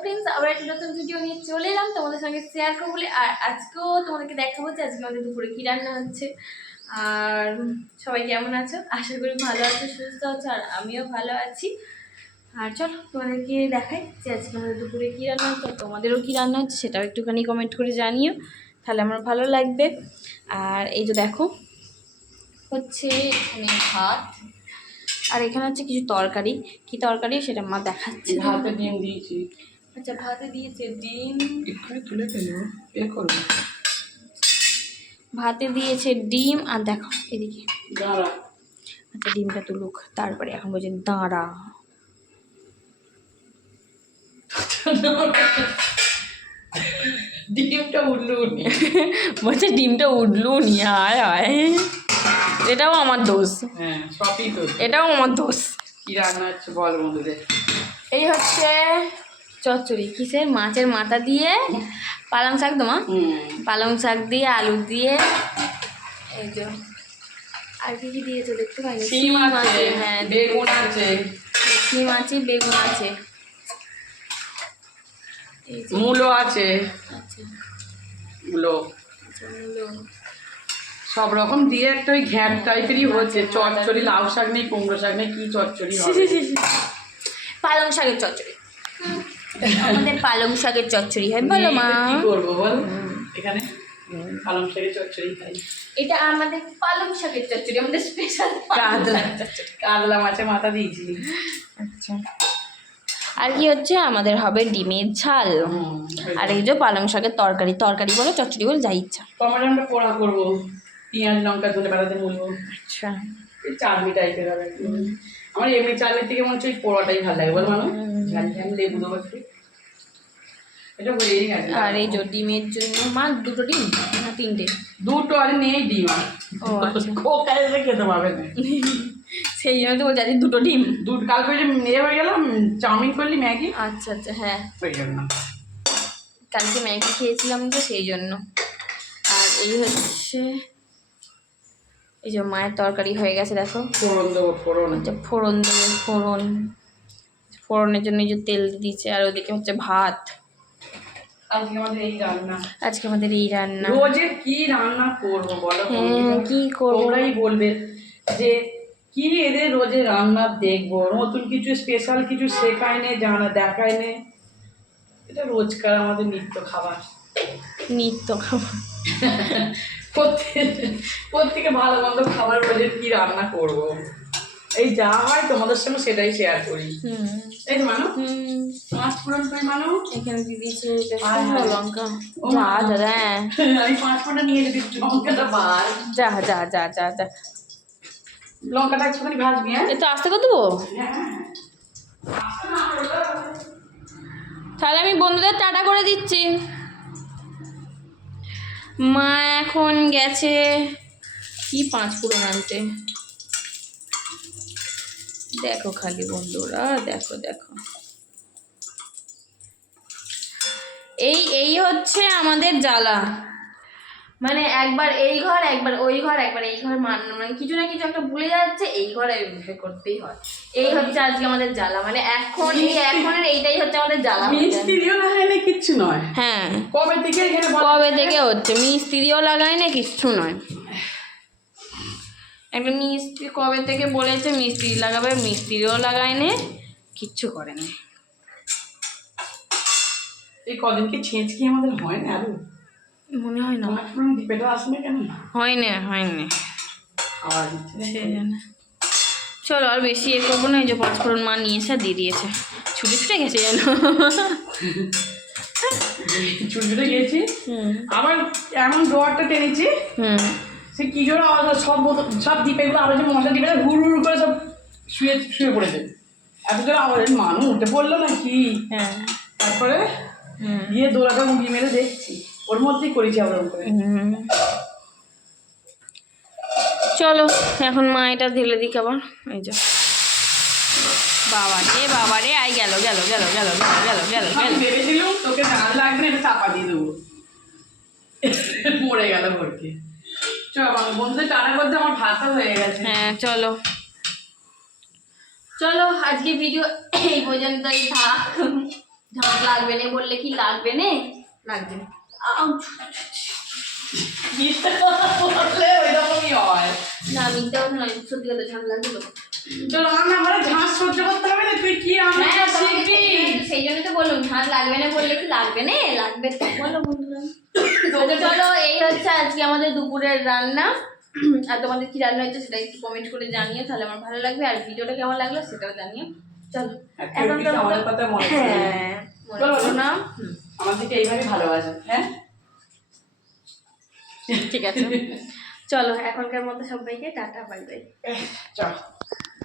Friends, আবার একটা নতুন ভিডিও নিয়ে চলে এলাম তোমাদের সঙ্গে শেয়ার করবো বলে। আর আজকেও তোমাদেরকে দেখাবো যে আজকে আমাদের দুপুরে কী রান্না হচ্ছে। আর সবাই কেমন আছো? আশা করি ভালো আছো, সুস্থ আছো, আর আমিও ভালো আছি। আর চলো তোমাদেরকে দেখাই যে আজকে আমাদের দুপুরে কী রান্না হচ্ছে, আর তোমাদেরও কী রান্না হচ্ছে সেটাও একটুখানি কমেন্ট করে জানিও, তাহলে আমার ভালো লাগবে। আর এই যে দেখো হচ্ছে এখানে ভাত, আর এখানে হচ্ছে কিছু তরকারি। কি তরকারি সেটা মা দেখাচ্ছে। ভাতে ডিম দিয়েছি। আচ্ছা, ভাতে দিয়েছে ডিম, এখানে তুলে ফেলবো, এ করবো। ভাতে দিয়েছে ডিম, আর দেখো এদিকে। দাঁড়া, আচ্ছা ডিমটা তুলুক, তারপরে এখন বলছে দাঁড়া। ডিমটা উঠলো নি। বলছে ডিমটা উঠলো নি। আয় আয়, এটাও আমার দোষ। হ্যাঁ, সবই তো। এটাও আমার দোষ। কি রান্না হচ্ছে বল বন্ধুদের। এই হচ্ছে চচ্চড়ি, কিসের? মাছের মাথা দিয়ে পালং শাক। তোমার পালং শাক দিয়ে আলু দিয়ে, এই যে আর কি কি দিয়েছে দেখতে পাইনি। সিম আছে, হ্যাঁ বেগুন আছে, সিম আছে, বেগুন আছে, এই যে মূলো আছে। আচ্ছা মূলো আচ্ছা, মূলো। সব রকম দিয়ে একটা ওই ঘ্যাট টাইপেরই হচ্ছে। চচ্চড়ি, লাউ শাক নেই, কুমড়ো শাক নেই, কি চচ্চড়ি হবে? পালং শাকের চচ্চড়ি, আমাদের পালং শাকের চচ্চড়ি হয়। বলো মা, কি করবো বল? এখানে পালং শাকের চচ্চড়ি খাই। এটা আমাদের পালং শাকের চচ্চড়ি, আমাদের স্পেশাল কাতলা মাছের মাথা দিয়েছি। আচ্ছা, আর কি হচ্ছে আমাদের হবে ডিমের ঝাল, আর এই যে পালং শাকের তরকারি। তরকারি বলো, চচ্চড়ি বলো, যা ইচ্ছা। টমেটোটা পোড়া করবো, পেঁয়াজ লঙ্কা ধনে পাতাতে মুলবো। আচ্ছা, এই চাটনি টাইপের হবে। আমার এমনি চালের থেকে মনে হচ্ছে ওই পোড়াটাই ভালো লাগে বল মানুষ। ঝাল ঝাল লেবু দেবো একটু। এটা হয়েই গেছে। আর এই যে ডিমের জন্য মা দুটো ডিম না তিনটে? দুটো আর নেই ডিম আর। ও আচ্ছা, খোকা এসে খেতে পারবে না। সেই জন্য তো বলছি আজকে দুটো ডিম। দুটো কালকে যে ইয়ে হয়ে গেলাম, চাউমিন করলি ম্যাগি। আচ্ছা আচ্ছা, হ্যাঁ ওই জন্য। কালকে ম্যাগি খেয়েছিলাম তো সেই জন্য। আর এই হচ্ছে এই যে মায়ের তরকারি হয়ে গেছে দেখো। ফোড়ন দেবো, ফোড়ন। আচ্ছা, ফোড়ন দেবে, ফোড়ন। ফোড়নের জন্য এই যে তেল দিচ্ছে, আর ওদিকে হচ্ছে ভাত। আজকে আমাদের এই রান্না। আজকে আমাদের এই রান্না। রোজে কি রান্না করবো বলো? হ্যাঁ, কি করবো? তোমরাই বলবে যে কি এদের রোজে রান্না দেখবো, নতুন কিছু স্পেশাল কিছু শেখায় নে, জানা দেখায় নে। এটা রোজকার আমাদের নিত্য খাবার। নিত্য খাবার। প্রত্যেকে ভালো মন্দ খাবার রোজের কি রান্না করব, এই যা হয় তোমাদের সঙ্গে সেটাই শেয়ার করি। এই তো মানু পাঁচ ফোড়ন করে মানু এখানে দিয়ে দিয়েছে লঙ্কা। ও যা মা। যা যা, আমি পাঁচ ফোড়ন নিয়ে যদি লঙ্কাটা বার, যা যা যা যা যা। লঙ্কাটা একটুখানি ভাজবি। হ্যাঁ, একটু আস্তে করে দেবো, তাহলে আমি বন্ধুদের টাটা করে দিচ্ছি। মা এখন গেছে কি পাঁচ ফোড়ন আনতে। দেখো খালি বন্ধুরা, দেখো দেখো, এই হচ্ছে আমাদের জ্বালা। মানে একবার এই ঘর, একবার ওই ঘর, একবার এই ঘর, মানে কিছু না কিছু একটা ভুলে যাচ্ছে, এই ঘরে করতেই হয়। এই হচ্ছে আজকে আমাদের জ্বালা। মানে এখন এখনের এইটাই হচ্ছে আমাদের জ্বালা। মিস্ত্রিও লাগায় না, কিচ্ছু নয়। হ্যাঁ, কবে থেকে এখানে কবে থেকে হচ্ছে, মিস্ত্রিও লাগায় না, কিচ্ছু নয়। একটা মিস্ত্রি কবে থেকে বলেছে মিস্ত্রি লাগাবে, মিস্ত্রিও লাগায় না, কিচ্ছু করে না। এই কদিন কি ছেঁচ কি আমাদের হয় না আরো? মনে হয় না, পেটে আসবে কেন? হয় না, হয় না, আওয়াজ সেই জন্য। চলো আর বেশি এ করবো না। এই যে পাঁচফোড়ন মা নিয়ে এসে দিয়ে দিয়েছে, ছুটে ছুটে গেছে যেন। ছুটে গেছি। আবার এমন ডোয়ারটা টেনেছি, সে কি জোর আওয়াজ, সব দ্বীপেগুলো আরো যে মশলা দ্বীপে হুড় হুড় করে সব শুয়ে শুয়ে পড়েছে। এত জোর আওয়াজ, মানুষ উঠে পড়লো না কি? হ্যাঁ, তারপরে গিয়ে দোলাটা মুগি মেরে দেখছি, ওর মধ্যেই করেছি আবার করে। চলো এখন মা এটা ঢেলে দিক আবার। এই যে বাবা রে আই গেল গেল গেল গেল গেল গেল গেল। ভেবেছিলাম তোকে জানা লাগবে না, এটা চাপা দিয়ে দেবো, মরে গেল ভর্তি। চলো বন্ধুদের টাটা করতে, আমার ভাতও হয়ে গেছে। হ্যাঁ চলো চলো, আজকে ভিডিও এই পর্যন্তই থাক। ঝাঁট লাগবে না বললে কি লাগবে না? লাগবে না। মিথ্যে কথা বললে ওইরকমই হয়। না মিথ্যে কথা নয়, সত্যি কথা, ঝাঁট লাগবে তো। তো রান্না ঘরে ঝাঁজ সহ্য করতে হবে না, তুই কি রান্না হ্যাঁ শিখবি? সেই জন্য তো বললাম ঝাঁট লাগবে না বললে কি লাগবে না? লাগবে তো, বলো বন্ধুরা। আচ্ছা চলো, এই হচ্ছে আজকে আমাদের দুপুরের রান্না। আর তোমাদের কি রান্না হচ্ছে সেটা একটু কমেন্ট করে জানিও, তাহলে আমার ভালো লাগবে। আর ভিডিওটা কেমন লাগলো সেটাও জানিও। চলো এখন তো আমাদের কথা মনে ছিল। হ্যাঁ মনে করো না। আমার দিকে এইভাবে ভালোবাসে। হ্যাঁ ঠিক আছে, চলো এখনকার মতো সবাইকে টাটা, বাই বাই। চল।